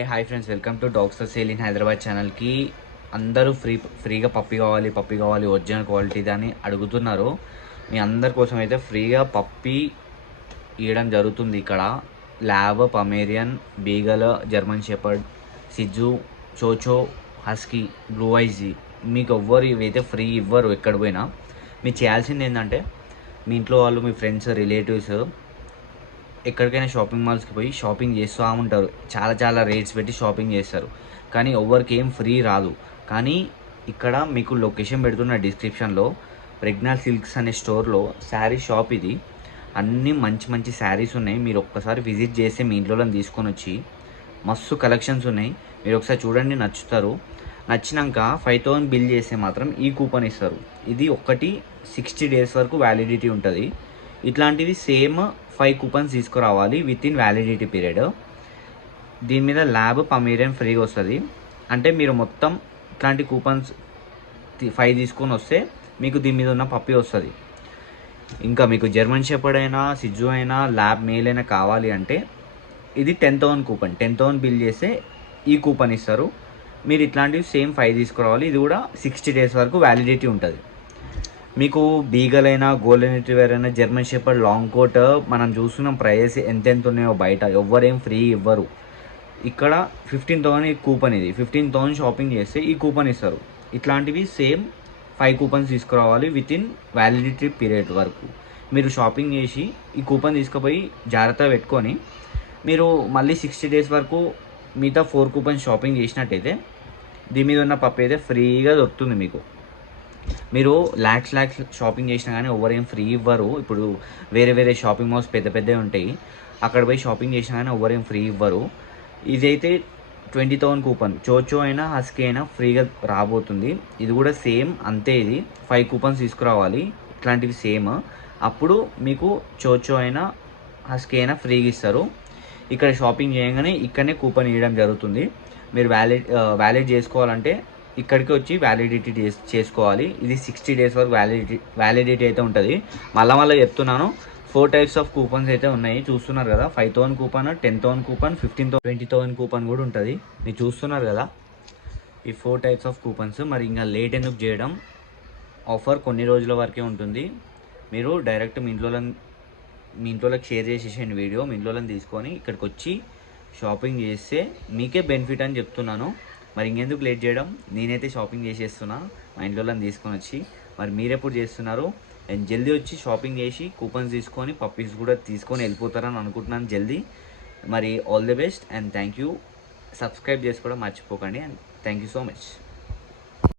Hi friends, welcome to dogs for sale in Hyderabad ఛానల్కి. అందరూ ఫ్రీగా పప్పి కావాలి ఒరిజినల్ క్వాలిటీ అని అడుగుతున్నారు. మీ అందరి కోసం అయితే ఫ్రీగా పప్పి ఇవ్వడం జరుగుతుంది. ఇక్కడ lab, Pomeranian, beagle, German shepherd, సిజ్జు, చోచో, హస్కీ, బ్లూ ఐజ్ మీకు ఎవ్వరు ఇవైతే ఫ్రీ ఇవ్వరు ఎక్కడ పోయినా. మీరు చేయాల్సింది ఏంటంటే మీ ఇంట్లో వాళ్ళు, మీ ఫ్రెండ్స్, రిలేటివ్స్ ఎక్కడికైనా షాపింగ్ మాల్స్కి పోయి షాపింగ్ చేస్తూ ఉంటారు. చాలా రేట్స్ పెట్టి షాపింగ్ చేస్తారు, కానీ ఎవరికి ఏం ఫ్రీ రాదు. కానీ ఇక్కడ మీకు లొకేషన్ పెడుతున్న డిస్క్రిప్షన్లో ప్రెగ్నల్ సిల్క్స్ అనే స్టోర్లో శారీ షాప్ ఇది. అన్నీ మంచి శారీస్ ఉన్నాయి. మీరు ఒక్కసారి విజిట్ చేస్తే మీ ఇంట్లో తీసుకొని వచ్చి మస్తు కలెక్షన్స్ ఉన్నాయి. మీరు ఒకసారి చూడండి, నచ్చుతారు. నచ్చినాక 5,000 బిల్ చేస్తే మాత్రం ఈ కూపన్ ఇస్తారు. ఇది ఒకటి 60 days వరకు వ్యాలిడిటీ ఉంటుంది. ఇట్లాంటివి సేమ్ 5 కూపన్స్ తీసుకురావాలి విత్ ఇన్ వ్యాలిడిటీ పీరియడ్. దీని మీద ల్యాబ్, పమేరియన్ ఫ్రీగా వస్తుంది. అంటే మీరు మొత్తం ఇట్లాంటి కూపన్స్ 5 తీసుకొని వస్తే మీకు దీని మీద ఉన్న పప్పి వస్తుంది. ఇంకా మీకు జర్మన్ షెపర్డ్ అయినా, సిజ్జు అయినా, ల్యాబ్ మేల్ అయినా కావాలి అంటే ఇది 10,000 కూపన్. 10,000 బిల్ చేస్తే ఈ కూపన్ ఇస్తారు. మీరు ఇట్లాంటివి సేమ్ 5 తీసుకురావాలి. ఇది కూడా 60 days వరకు వ్యాలిడిటీ ఉంటుంది. మీకు బీగల్ అయినా, గోల్డెన్ రిట్రీవర్ అయినా, జర్మన్ షెపర్డ్ లాంగ్ కోట్ మనం చూస్తున్నాం ప్రైజెస్ ఎంత ఉన్నాయో బయట. ఎవ్వరేం ఫ్రీ ఇవ్వరు. ఇక్కడ 15,000 కూపన్. ఇది 15,000 షాపింగ్ చేస్తే ఈ కూపన్ ఇస్తారు. ఇట్లాంటివి సేమ్ 5 కూపన్స్ తీసుకురావాలి విత్ ఇన్ వ్యాలిడిటీ పీరియడ్ వరకు. మీరు షాపింగ్ చేసి ఈ కూపన్ తీసుకుపోయి జాగ్రత్తగా పెట్టుకొని మీరు మళ్ళీ 60 days వరకు మిగతా 4 కూపన్స్ షాపింగ్ చేసినట్టయితే దీని మీద ఉన్న పప్పు అయితే ఫ్రీగా దొరుకుతుంది మీకు. మీరు ల్యాక్స్ షాపింగ్ చేసినా కానీ ఎవరేం ఫ్రీ ఇవ్వరు. ఇప్పుడు వేరే షాపింగ్ మాల్స్ పెద్దవి ఉంటాయి, అక్కడ పోయి షాపింగ్ చేసినా కానీ ఎవరేం ఫ్రీ ఇవ్వరు. ఇదైతే 20,000 కూపన్. చోచో అయినా, హస్కీ అయినా ఫ్రీగా రాబోతుంది. ఇది కూడా సేమ్ అంతే. ఇది 5 కూపన్స్ తీసుకురావాలి ఇట్లాంటివి సేమ్. అప్పుడు మీకు చోచో అయినా, హస్కీ అయినా ఫ్రీగా ఇస్తారు. ఇక్కడ షాపింగ్ చేయగానే ఇక్కడనే కూపన్ ఇవ్వడం జరుగుతుంది. మీరు వ్యాలిడ్ చేసుకోవాలంటే ఇక్కడికి వచ్చి వ్యాలిడిటీ చేసుకోవాలి. ఇది 60 days వరకు వ్యాలిడిటీ అయితే ఉంటుంది. మళ్ళీ చెప్తున్నాను, 4 types ఆఫ్ కూపన్స్ అయితే ఉన్నాయి. చూస్తున్నారు కదా, 5,000 కూపన్, 10,000 కూపన్, 15,000, 20,000 కూపన్ కూడా ఉంటుంది. మీరు చూస్తున్నారు కదా ఈ 4 types ఆఫ్ కూపన్స్. మరి ఇంకా లేట్ ఎందుకు చేయడం, ఆఫర్ కొన్ని రోజుల వరకే ఉంటుంది. మీరు డైరెక్ట్ మీ ఇంట్లోకి షేర్ చేసేసేయండి వీడియో. మీ ఇంట్లోకి తీసుకొని ఇక్కడికి వచ్చి షాపింగ్ చేస్తే మీకే బెనిఫిట్ అని చెప్తున్నాను. మరి ఇంకెందుకు లేట్ చేయడం, నేనైతే షాపింగ్ చేసేస్తున్నా మా ఇంట్లో తీసుకొని వచ్చి. మరి మీరెప్పుడు చేస్తున్నారు? అండ్ జల్దీ వచ్చి షాపింగ్ చేసి కూపన్స్ తీసుకొని పప్పీస్ కూడా తీసుకొని వెళ్ళిపోతారని అనుకుంటున్నాను జల్దీ. మరి all the best and thank you. Subscribe చేసుకోవడం మర్చిపోకండి. And thank you so much.